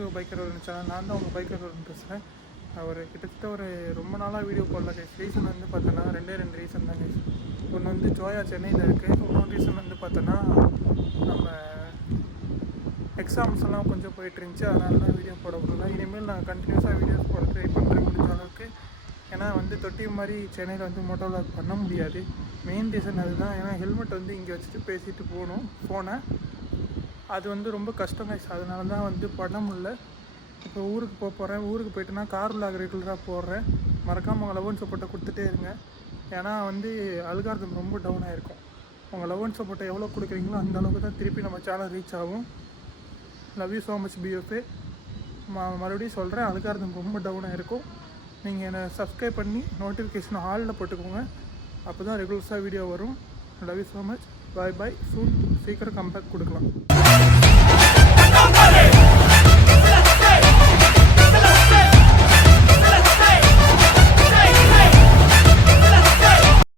To biker ஒரு channel. நான் தான் உங்கள் பைக்கர் ஒரு பேசுகிறேன். கிட்டத்தட்ட ரொம்ப நாளாக வீடியோ போடல கைஸ். ரீசன் வந்து பார்த்தோன்னா ரெண்டு ரீசன் தான் கைஸ். ஒன்று வந்து ஜோயா சென்னையில் இருக்குது. இன்னொரு ரீசன் வந்து பார்த்தோன்னா நம்ம எக்ஸாம்ஸ் எல்லாம் கொஞ்சம் போயிட்டு இருந்துச்சு. அதனால தான் வீடியோ போட முடியல. இனிமேல் நான் கண்டினியூஸாக வீடியோஸ் போட ட்ரை பண்ணுறேன் முடிஞ்ச அளவுக்கு. ஏன்னா வந்து தொட்டி மாதிரி சென்னையில் வந்து மோட்டோ விளாக் பண்ண முடியாது. மெயின் ரீசன் அதுதான். ஏன்னா ஹெல்மெட் வந்து இங்கே வச்சுட்டு பேசிட்டு போகணும் ஃபோனை. அது வந்து ரொம்ப கஷ்டம் கைஸ். அதனால தான் வந்து பண்ண முடியல. இப்போ ஊருக்கு போகிறேன். ஊருக்கு போய்ட்டுனா கார் விளாக் ரெகுலராக போடுறேன். மறக்காமல் உங்கள் லவ் அண்ட் சப்போர்ட்டை கொடுத்துட்டே இருங்க. ஏன்னா வந்து அல்காரிதம் ரொம்ப டவுன் ஆகிருக்கும். உங்கள் லவ் அண்ட் சப்போர்ட்டை எவ்வளோ கொடுக்குறீங்களோ அந்த அளவுக்கு தான் திருப்பி நம்ம சேனல் ரீச் ஆகும். Love you so much PFA. மறுபடியும் சொல்கிறேன், அல்காரிதம் ரொம்ப டவுன் ஆகிருக்கும். நீங்கள் என்னை சப்ஸ்கிரைப் பண்ணி நோட்டிஃபிகேஷன் ஆலில் போட்டுக்கோங்க. அப்போ தான் ரெகுலர்ஸாக வீடியோ வரும். Love you so much. Bye bye. Soon சீக்கிரம் கம்பேக் கொடுக்கலாம்.